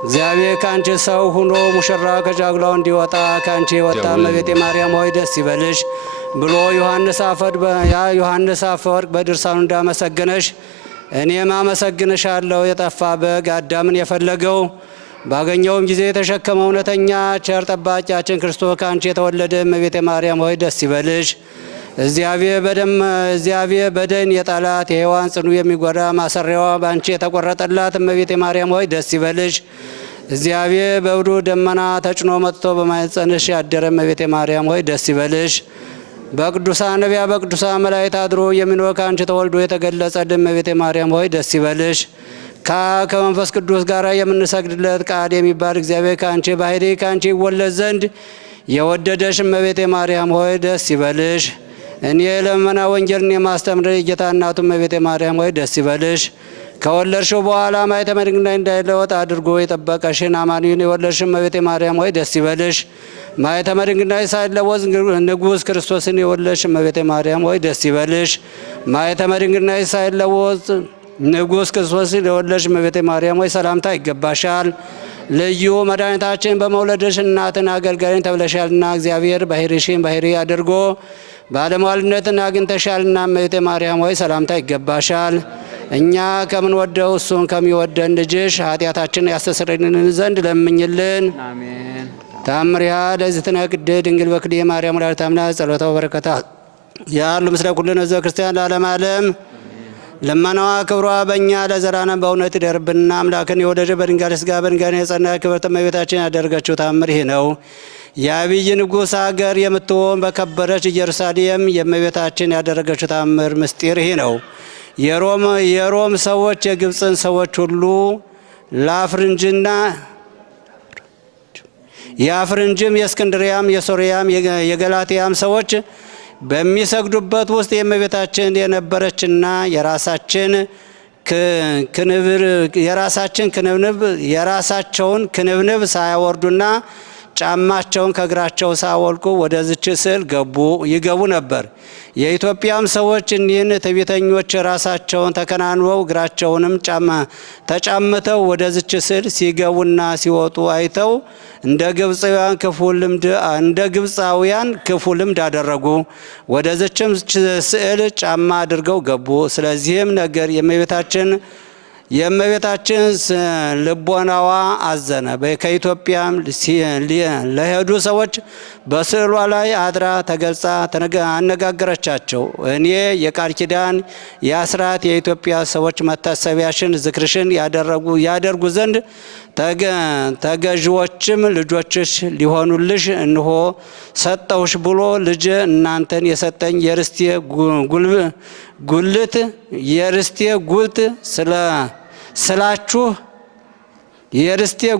እግዚአብሔር ካንቺ ሰው ሁኖ ሙሽራ ከጃጉላው እንዲወጣ ካንቺ ወጣ እመቤቴ ማርያም ሆይ ደስ ይበልሽ ብሎ ዮሐንስ አፈወርቅ በድርሳኑ እንዳመሰገነሽ እኔም አመሰግንሻለሁ። የጠፋ በግ አዳምን የፈለገው ባገኘውም ጊዜ የተሸከመው እውነተኛ ቸር ጠባቂያችን ክርስቶስ ካንቺ የተወለደ እመቤቴ ማርያም ሆይ ደስ ይበልሽ። እግዚአብሔር በደን የጣላት የሔዋን ጽኑ የሚጎዳ ማሰሪያዋ ባንቺ የተቆረጠላት እመቤቴ ማርያም ሆይ ደስ ይበልሽ። እግዚአብሔር በብሩ ደመና ተጭኖ መጥቶ በማኅፀንሽ ያደረ እመቤቴ ማርያም ሆይ ደስ ይበልሽ። በቅዱሳን ነቢያት በቅዱሳን መላእክት አድሮ የሚኖር ካንቺ ተወልዶ የተገለጸልን እመቤቴ ማርያም ሆይ ደስ ይበልሽ። ከመንፈስ ቅዱስ ጋር የምንሰግድለት ቃል የሚባል እግዚአብሔር ካንቺ ባሕርይ ካንቺ ይወለድ ዘንድ የወደደሽ እመቤቴ ማርያም ሆይ ደስ ይበልሽ። እኔ ለመና ወንጌልን የማስተምር የጌታ እናቱ እመቤቴ ማርያም ሆይ ደስ ይበልሽ። ከወለድሽው በኋላ ማኅተመ ድንግልና እንዳይለወጥ አድርጎ የጠበቀሽን አማኑኤልን የወለድሽ እመቤቴ ማርያም ሆይ ደስ ይበልሽ። ማኅተመ ድንግልና ሳይለወጥ ንጉሥ ክርስቶስን የወለድሽ እመቤቴ ማርያም ሆይ ደስ ይበልሽ። ማኅተመ ድንግልና ሳይለወጥ ንጉሥ ክርስቶስን የወለድሽ እመቤቴ ማርያም ሆይ ሰላምታ ይገባሻል። ልዩ መድኃኒታችን በመውለድሽ እናትን አገልጋይን ተብለሻልና እግዚአብሔር ባሕርይሽን ባሕርይ አድርጎ ባለሟልነትን አግኝተሻልና እመቤቴ ማርያም ሆይ ሰላምታ ይገባሻል። እኛ ከምንወደው እሱን ከሚወደን ልጅሽ ኃጢአታችን ያስተሰርይልን ዘንድ ለምኝልን። ታምሪያ ለዝትነ ቅድስት ድንግል በክልኤ ማርያም ወላዲተ አምላክ ጸሎታ ወበረከታ ያሉ ምስለ ኩልነ ሕዝበ ክርስቲያን ለዓለመ ዓለም። ልመናዋ ክብሯ በእኛ ለዘላለም በእውነት ይደርብና አምላክን የወለደ በድንጋሌ ሥጋ በድንጋሌ የጸና ክብርት እመቤታችን ያደረገችው ታምር ይህ ነው። የአብይ ንጉሥ አገር የምትሆን በከበረች ኢየሩሳሌም የእመቤታችን ያደረገችው ታምር ምስጢር ይህ ነው። የሮም ሰዎች የግብፅን ሰዎች ሁሉ የአፍርንጅም የእስክንድሪያም የሶርያም የገላትያም ሰዎች በሚሰግዱበት ውስጥ የእመቤታችን የነበረችና የራሳቸውን ክንብንብ ሳያወርዱና ጫማቸውን ከእግራቸው ሳያወልቁ ወደዚች ስዕል ይገቡ ነበር። የኢትዮጵያም ሰዎች እኒህን ትዕቢተኞች ራሳቸውን ተከናንበው እግራቸውንም ተጫምተው ወደዚች ስዕል ሲገቡና ሲወጡ አይተው እንደ ግብፃውያን ክፉ ልምድ አደረጉ። ወደዚችም ስዕል ጫማ አድርገው ገቡ። ስለዚህም ነገር የእመቤታችን ልቦናዋ አዘነ። ከኢትዮጵያም ለሄዱ ሰዎች በስዕሏ ላይ አድራ ተገልጻ አነጋገረቻቸው። እኔ የቃል ኪዳን የአስራት የኢትዮጵያ ሰዎች መታሰቢያሽን ዝክርሽን ያደርጉ ዘንድ ተገዥዎችም ልጆችሽ ሊሆኑልሽ እንሆ ሰጠውሽ ብሎ ልጅ እናንተን የሰጠኝ የርስቴ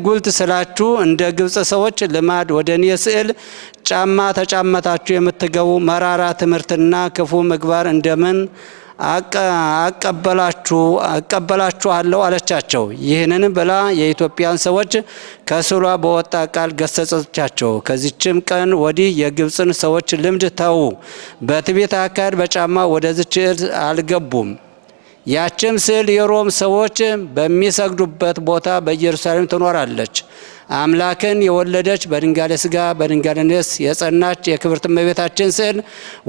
ጉልት ስላችሁ እንደ ግብፅ ሰዎች ልማድ ወደ እኔ ስዕል ጫማ ተጫመታችሁ የምትገቡ መራራ ትምህርትና ክፉ ምግባር እንደምን አቀበላችኋለሁ አለቻቸው። ይህንን ብላ የኢትዮጵያን ሰዎች ከስዕሏ በወጣ ቃል ገሰጸቻቸው። ከዚችም ቀን ወዲህ የግብፅን ሰዎች ልምድ ተዉ። በትዕቢት አካሄድ በጫማ ወደዚች አልገቡም። ያችም ስዕል የሮም ሰዎች በሚሰግዱበት ቦታ በኢየሩሳሌም ትኖራለች። አምላክን የወለደች በድንጋሌ ሥጋ በድንጋሌ ነፍስ የጸናች የክብርት እመቤታችን ስዕል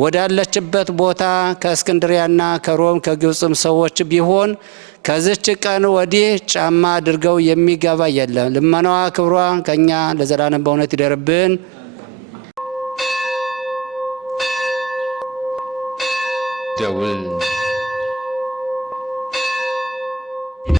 ወዳለችበት ቦታ ከእስክንድሪያና ከሮም ከግብፅም ሰዎች ቢሆን ከዚች ቀን ወዲህ ጫማ አድርገው የሚገባ የለም። ልመናዋ ክብሯ ከእኛ ለዘላለም በእውነት ይደርብን። ደውል